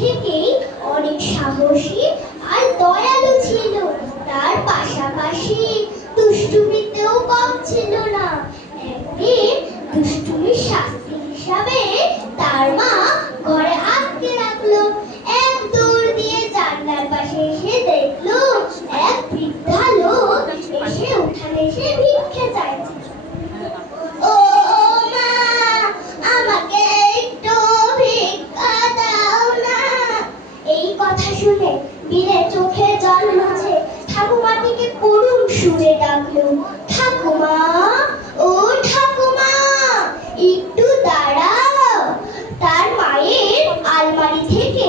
থেকেই অনেক সাহসী আর দয়ালু ছিল। তার পাশাপাশি দুষ্টুমিতেও কম ছিল না। একদিন দুষ্টুমির শাস্তি হিসাবে তার মা ঘরে আটকে রাখলো। এক দৌড় দিয়ে জানলার পাশে এসে দেখলো এক বৃদ্ধা লোক এসে উঠানে এসে ভিক্ষে চাইছে। ও মা, আমাকে একটু ভিক্ষা দাও না। এই কথা শুনে বীরের চোখে জল মুছে ঠাকুমাটিকে করুণ সুরে ডাকলো, ঠাকুমা, ও ঠাকুমা, একটু দাঁড়াও। তার মায়ের আলমারি থেকে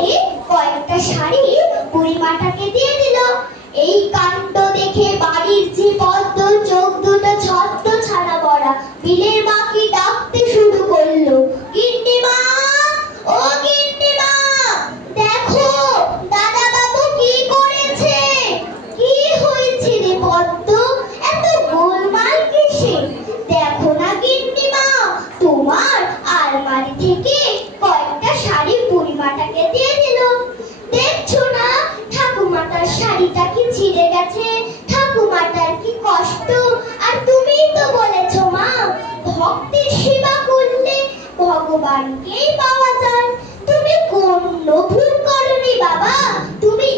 কয়েকটা শাড়ি বুড়িমাটাকে দিয়ে দিল। এই কাণ্ড দেখে বাড়ির যে পদ্ম চোখ দুটো ছদ্ম ছানা পড়া বিলের মাকে ডাকতে শুরু করলো, গিন্নিমা, ও গিন্নিমা, দেখো দাদা বাবু কি করেছে। কি হয়েছে রে পদ্ম, এত গোলমাল কিসে? দেখো না গিন্নিমা, তোমার আলমারি থেকে কয়েকটা শাড়ি বুড়িমাটাকে দিয়ে দিল। দেখছো না ঠাকুমাটার শাড়িটা কি ছিঁড়ে গেছে, ঠাকুমাটার কি কষ্ট। আর তুমিই তো বলেছো মা, ভক্তের সেবা করলে ভগবানকেই পাওয়া যায়। তুমি কোনো ভুল করনি বাবা, তুমি